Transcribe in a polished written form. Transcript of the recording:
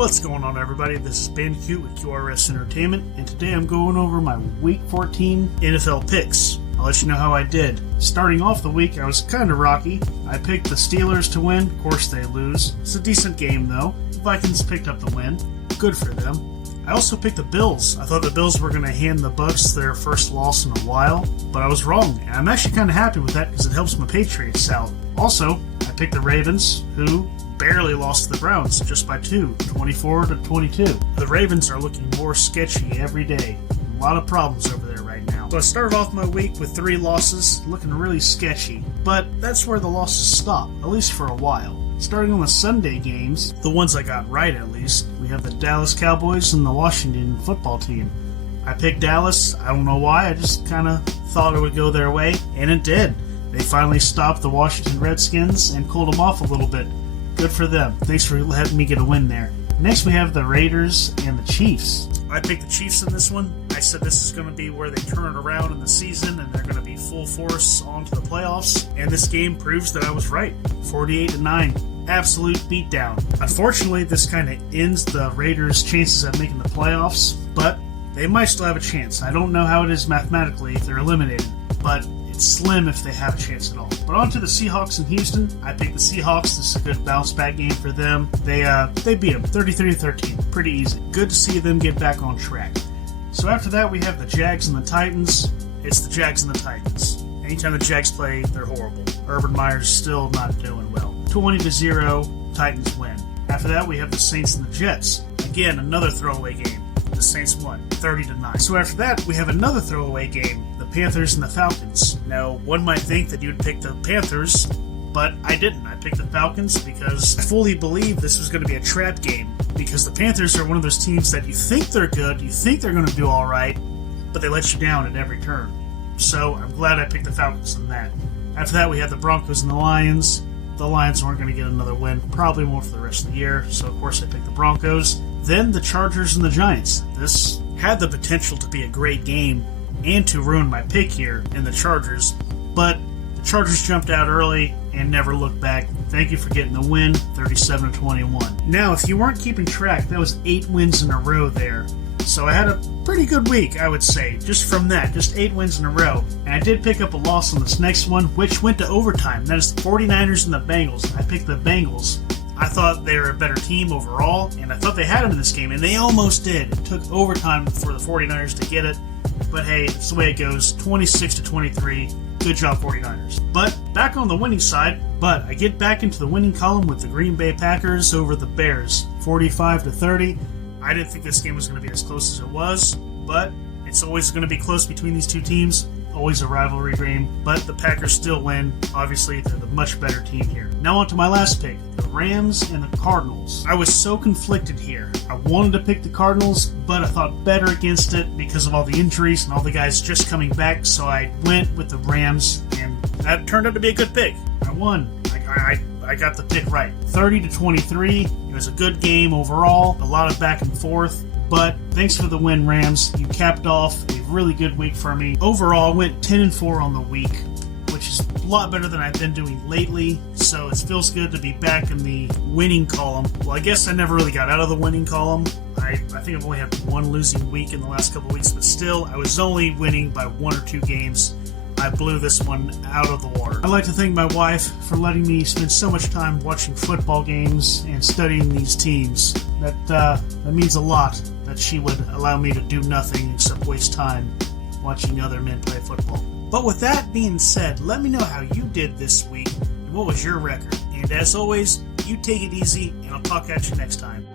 What's going on, everybody? This is Bandicoot with QRS Entertainment, and today I'm going over my Week 14 NFL picks. I'll let you know how I did. Starting off the week, I was kind of rocky. I picked the Steelers to win. Of course, they lose. It's a decent game, though. The Vikings picked up the win. Good for them. I also picked the Bills. I thought the Bills were going to hand the Bucs their first loss in a while, but I was wrong. And I'm actually kind of happy with that because it helps my Patriots out. Also, I picked the Ravens, who barely lost to the Browns just by 2, 24-22. The Ravens are looking more sketchy every day. A lot of problems over there right now. So I started off my week with 3 losses, looking really sketchy. But that's where the losses stop, at least for a while. Starting on the Sunday games, the ones I got right at least, we have the Dallas Cowboys and the Washington football team. I picked Dallas. I don't know why. I just kind of thought it would go their way, and it did. They finally stopped the Washington Redskins and cooled them off a little bit. Good for them. Thanks for letting me get a win there. Next, we have the Raiders and the Chiefs. I picked the Chiefs in this one. I said this is going to be where they turn it around in the season and they're going to be full force onto the playoffs. And this game proves that I was right. 48-9. Absolute beatdown. Unfortunately, this kind of ends the Raiders' chances at making the playoffs, but they might still have a chance. I don't know how it is mathematically if they're eliminated, but it's slim if they have a chance at all. But on to the Seahawks in Houston. I picked the Seahawks. This is a good bounce-back game for them. They beat them 33-13. Pretty easy. Good to see them get back on track. So after that, we have the Jags and the Titans. It's the Jags and the Titans. Anytime the Jags play, they're horrible. Urban Meyer's still not doing well. 20-0, Titans win. After that, we have the Saints and the Jets. Again, another throwaway game. The Saints won, 30-9. So after that, we have another throwaway game, the Panthers and the Falcons. Now, one might think that you'd pick the Panthers, but I didn't. I picked the Falcons because I fully believed this was going to be a trap game, because the Panthers are one of those teams that you think they're good, you think they're going to do all right, but they let you down at every turn. So I'm glad I picked the Falcons in that. After that, we have the Broncos and the Lions. The Lions aren't going to get another win, probably more for the rest of the year, so of course I picked the Broncos. Then the Chargers and the Giants. This had the potential to be a great game and to ruin my pick here in the Chargers, but the Chargers jumped out early and never looked back. Thank you for getting the win, 37-21. Now, if you weren't keeping track, that was 8 wins in a row there. So I had a pretty good week, I would say, just from that, just 8 wins in a row. And I did pick up a loss on this next one, which went to overtime. That is the 49ers and the Bengals. I picked the Bengals. I thought they were a better team overall, and I thought they had them in this game, and they almost did. It took overtime for the 49ers to get it, but hey, it's the way it goes, 26-23. Good job, 49ers. But back on the winning side, I get back into the winning column with the Green Bay Packers over the Bears, 45-30. I didn't think this game was going to be as close as it was, but it's always going to be close between these two teams. Always a rivalry game, but the Packers still win. Obviously, they're the much better team here. Now on to my last pick, the Rams and the Cardinals. I was so conflicted here. I wanted to pick the Cardinals, but I thought better against it because of all the injuries and all the guys just coming back, so I went with the Rams, and that turned out to be a good pick. I won. I got the pick right. 30-23. It was a good game overall. A lot of back and forth. But thanks for the win, Rams. You capped off a really good week for me. Overall, I went 10-4 on the week, which is a lot better than I've been doing lately. So it feels good to be back in the winning column. Well, I guess I never really got out of the winning column. I think I've only had one losing week in the last couple of weeks, but still, I was only winning by 1 or 2 games. I blew this one out of the water. I'd like to thank my wife for letting me spend so much time watching football games and studying these teams. That means a lot, that she would allow me to do nothing except waste time watching other men play football. But with that being said, let me know how you did this week and what was your record. And as always, you take it easy, and I'll talk at you next time.